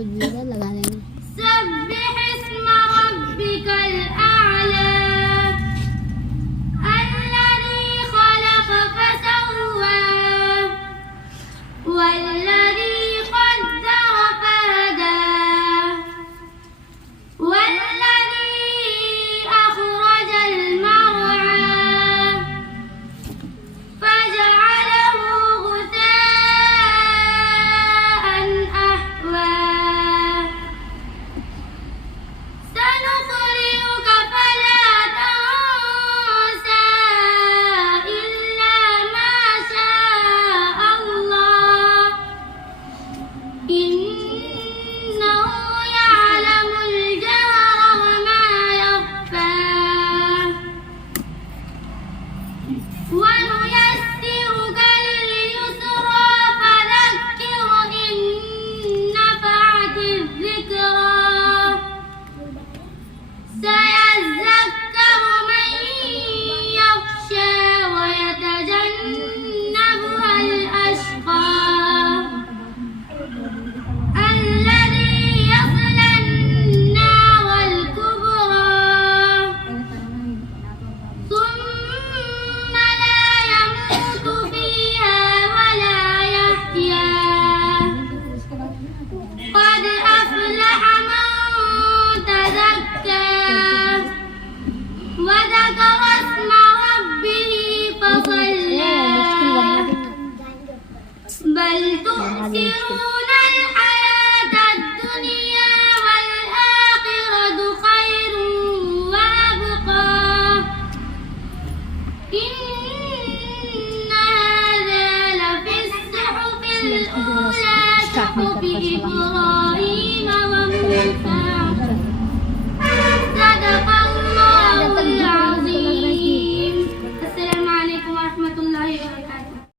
कुछ भी इधर लगा देंगे। सब्बिह इस्म रब्बिकल आला अल्लज़ी खलक़ फसव्वा वल्लज़ी क़द्दर फहदा वल्लज़ी अख़रजल मर्'आ फजअलहु गुसाअन अहवा سنقرئك فلا تنسى إلا ما شاء الله إنه يعلم الجهر وما يخفى ونيسرك لليسرى فذكر إن نفعت الذكرى سيذكر من يخشى ويتجنبها الأشقى الذي يصلى النار الكبرى ثم لا يموت فيها ولا يحيا قد أفلح من تزكى وذكر اسم ربه فصلى بل تؤثرون الحياة الدنيا والآخرة خير وأبقى إن هذا لفي الصحف الأولى صحف إبراهيم وموسى